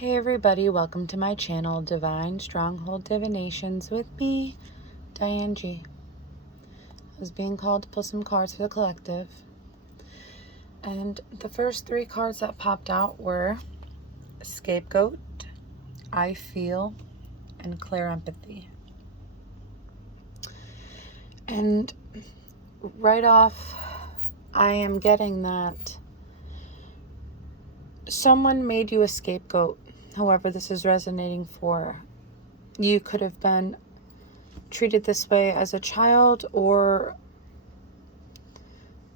Hey everybody, welcome to my channel, Divine Stronghold Divinations with me, Diane G. I was being called to pull some cards for the collective. And the first three cards that popped out were Scapegoat, I Feel, and Clear Empathy. And right off, I am getting that someone made you a scapegoat. However, this is resonating for. You could have been treated this way as a child or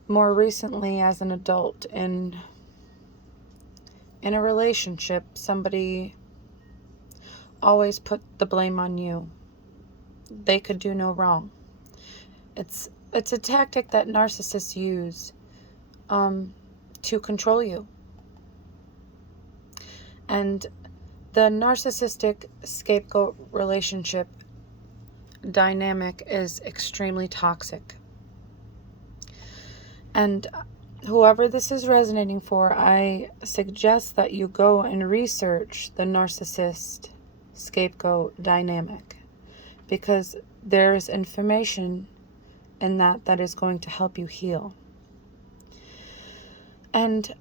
more recently as an adult in a relationship. Somebody always put the blame on you. They could do no wrong. It's a tactic that narcissists use to control you. And the narcissistic scapegoat relationship dynamic is extremely toxic. And whoever this is resonating for, I suggest that you go and research the narcissist scapegoat dynamic, because there's information in that is going to help you heal. And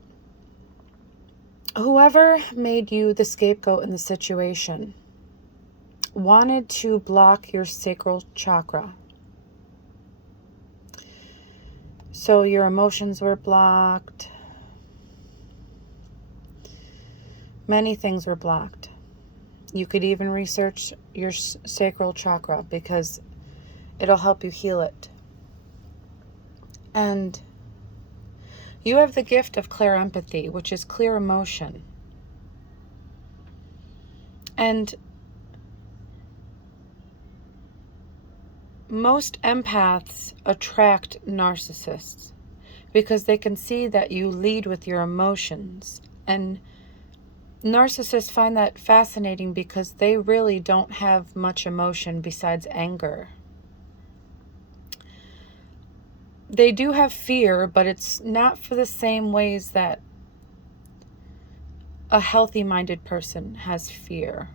whoever made you the scapegoat in the situation wanted to block your sacral chakra. So your emotions were blocked. Many things were blocked. You could even research your sacral chakra because it'll help you heal it. And you have the gift of clear empathy, which is clear emotion. And most empaths attract narcissists because they can see that you lead with your emotions. And narcissists find that fascinating because they really don't have much emotion besides anger. They do have fear, but it's not for the same ways that a healthy-minded person has fear.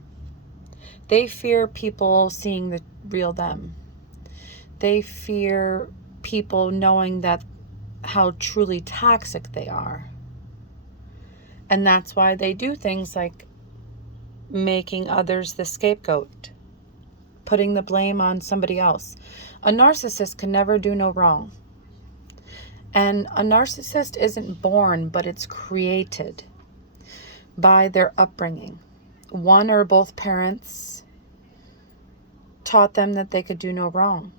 They fear people seeing the real them. They fear people knowing that how truly toxic they are. And that's why they do things like making others the scapegoat, putting the blame on somebody else. A narcissist can never do no wrong. And a narcissist isn't born, but it's created by their upbringing. One or both parents taught them that they could do no wrong.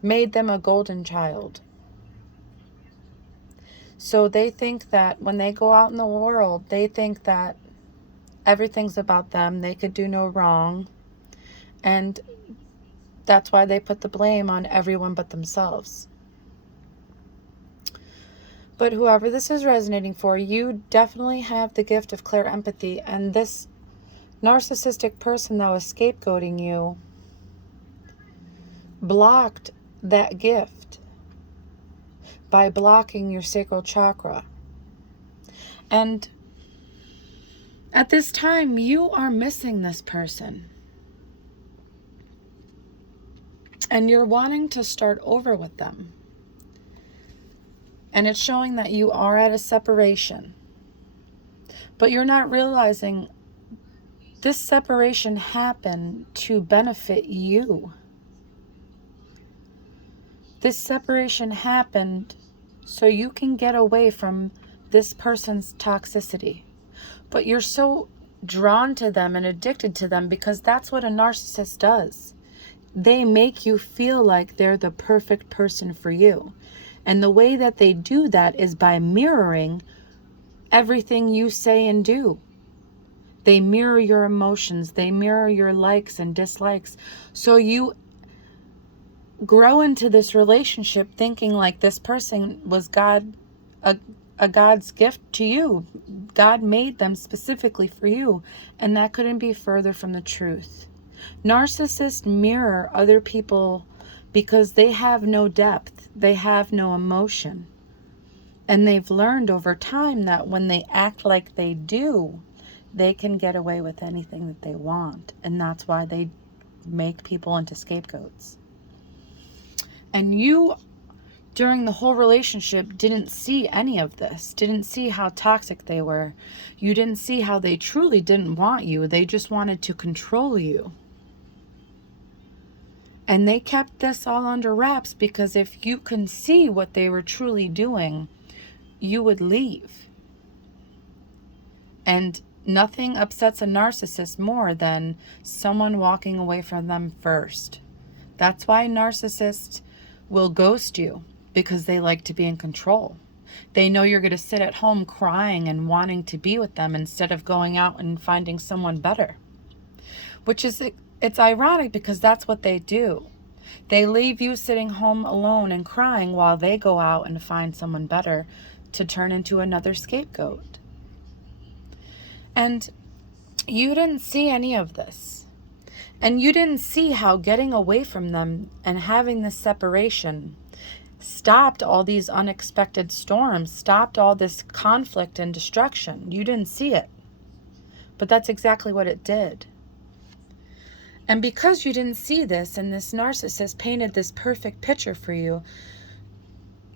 Made them a golden child. So they think that when they go out in the world, they think that everything's about them. They could do no wrong. And that's why they put the blame on everyone but themselves. But whoever this is resonating for, you definitely have the gift of clear empathy. And this narcissistic person that was scapegoating you blocked that gift by blocking your sacral chakra. And at this time, you are missing this person. And you're wanting to start over with them. And it's showing that you are at a separation. But you're not realizing this separation happened to benefit you. This separation happened so you can get away from this person's toxicity. But you're so drawn to them and addicted to them because that's what a narcissist does. They make you feel like they're the perfect person for you. And the way that they do that is by mirroring everything you say and do. They mirror your emotions. They mirror your likes and dislikes. So you grow into this relationship thinking like this person was a God's gift to you. God made them specifically for you. And that couldn't be further from the truth. Narcissists mirror other people because they have no depth. They have no emotion. And they've learned over time that when they act like they do, they can get away with anything that they want. And that's why they make people into scapegoats. And you, during the whole relationship, didn't see any of this, didn't see how toxic they were. You didn't see how they truly didn't want you. They just wanted to control you. And they kept this all under wraps because if you can see what they were truly doing, you would leave. And nothing upsets a narcissist more than someone walking away from them first. That's why narcissists will ghost you, because they like to be in control. They know you're going to sit at home crying and wanting to be with them instead of going out and finding someone better. Which is, it's ironic because that's what they do. They leave you sitting home alone and crying while they go out and find someone better to turn into another scapegoat. And you didn't see any of this. And you didn't see how getting away from them and having this separation stopped all these unexpected storms, stopped all this conflict and destruction. You didn't see it. But that's exactly what it did. And because you didn't see this and this narcissist painted this perfect picture for you,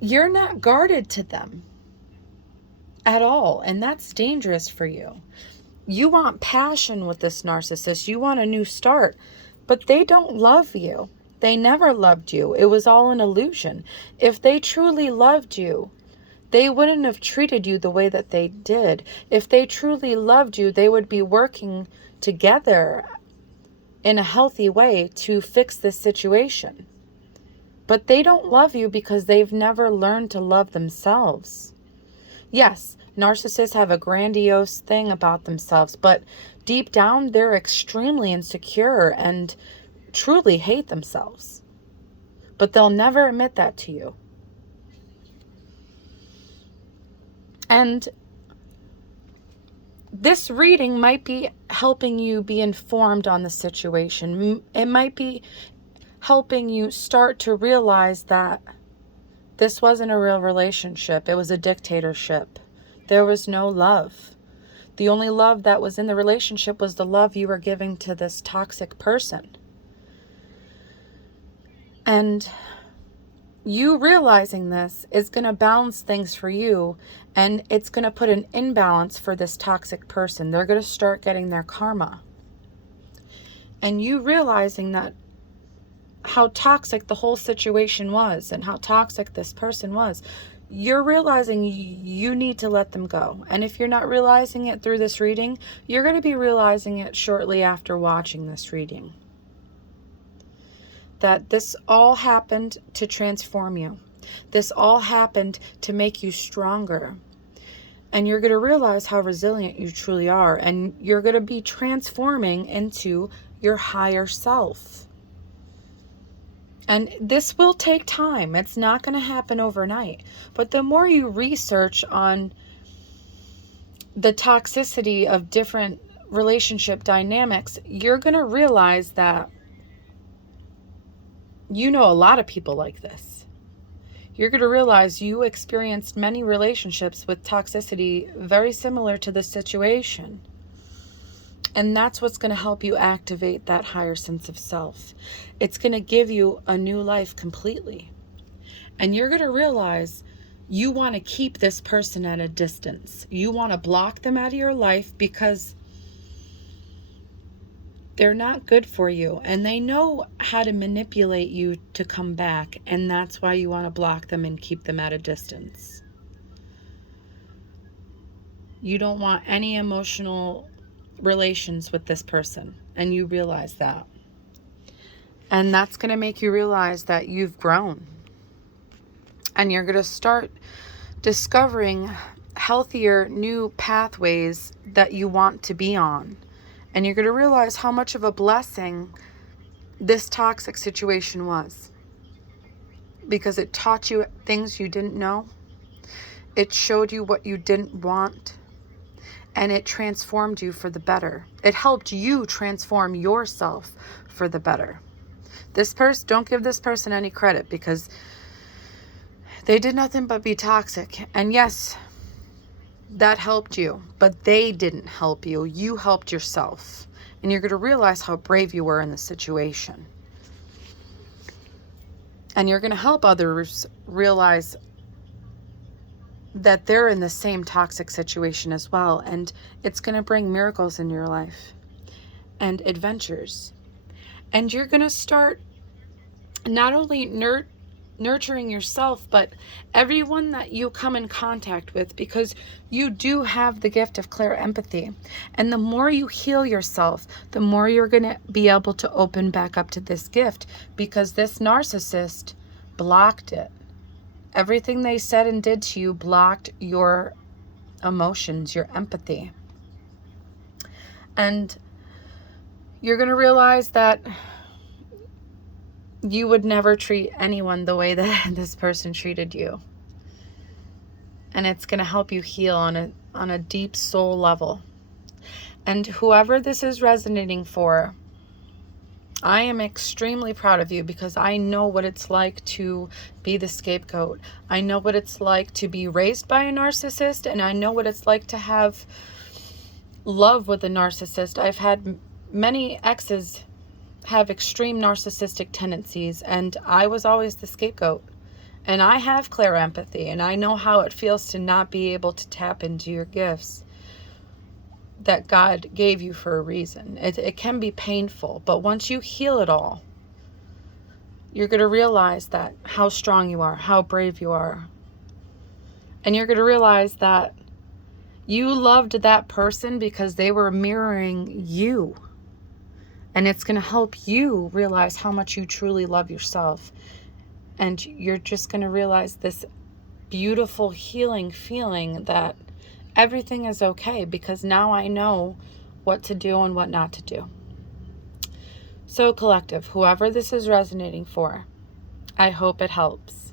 you're not guarded to them at all. And that's dangerous for you. You want passion with this narcissist. You want a new start. But they don't love you. They never loved you. It was all an illusion. If they truly loved you, they wouldn't have treated you the way that they did. If they truly loved you, they would be working together in a healthy way to fix this situation. But they don't love you because they've never learned to love themselves. Yes, narcissists have a grandiose thing about themselves, but deep down, they're extremely insecure and truly hate themselves. But they'll never admit that to you. And this reading might be helping you be informed on the situation. It might be helping you start to realize that this wasn't a real relationship. It was a dictatorship. There was no love. The only love that was in the relationship was the love you were giving to this toxic person. And you realizing this is going to balance things for you, and it's going to put an imbalance for this toxic person. They're going to start getting their karma. And you realizing that how toxic the whole situation was and how toxic this person was, you're realizing you need to let them go. And if you're not realizing it through this reading, you're going to be realizing it shortly after watching this reading. That this all happened to transform you. This all happened to make you stronger. And you're going to realize how resilient you truly are. And you're going to be transforming into your higher self. And this will take time. It's not going to happen overnight. But the more you research on the toxicity of different relationship dynamics, you're going to realize that you know a lot of people like this. You're going to realize you experienced many relationships with toxicity very similar to this situation. And that's what's going to help you activate that higher sense of self. It's going to give you a new life completely. And you're going to realize you want to keep this person at a distance. You want to block them out of your life because they're not good for you. And they know how to manipulate you to come back. And that's why you want to block them and keep them at a distance. You don't want any emotional relations with this person, and you realize that. And that's going to make you realize that you've grown. And you're going to start discovering healthier new pathways that you want to be on. And you're going to realize how much of a blessing this toxic situation was. Because it taught you things you didn't know. It showed you what you didn't want. And it transformed you for the better. It helped you transform yourself for the better. This person, don't give this person any credit, because They did nothing but be toxic. And yes, that helped you, but they didn't help you. You helped yourself. And you're going to realize how brave you were in the situation. And you're going to help others realize that they're in the same toxic situation as well. And it's going to bring miracles in your life and adventures. And you're going to start not only nurturing yourself, but everyone that you come in contact with, because you do have the gift of clear empathy. And the more you heal yourself, the more you're going to be able to open back up to this gift, because this narcissist blocked it. Everything they said and did to you blocked your emotions, your empathy. And you're going to realize that you would never treat anyone the way that this person treated you. And it's going to help you heal on a deep soul level. And whoever this is resonating for, I am extremely proud of you, because I know what it's like to be the scapegoat. I know what it's like to be raised by a narcissist, and I know what it's like to have love with a narcissist. I've had many exes have extreme narcissistic tendencies, and I was always the scapegoat. And I have clear empathy, and I know how it feels to not be able to tap into your gifts that God gave you for a reason. It can be painful, but once you heal it all, you're going to realize that how strong you are, how brave you are. And you're going to realize that you loved that person because they were mirroring you. And it's going to help you realize how much you truly love yourself. And you're just going to realize this beautiful healing feeling that everything is okay, because now I know what to do and what not to do. So collective, whoever this is resonating for, I hope it helps.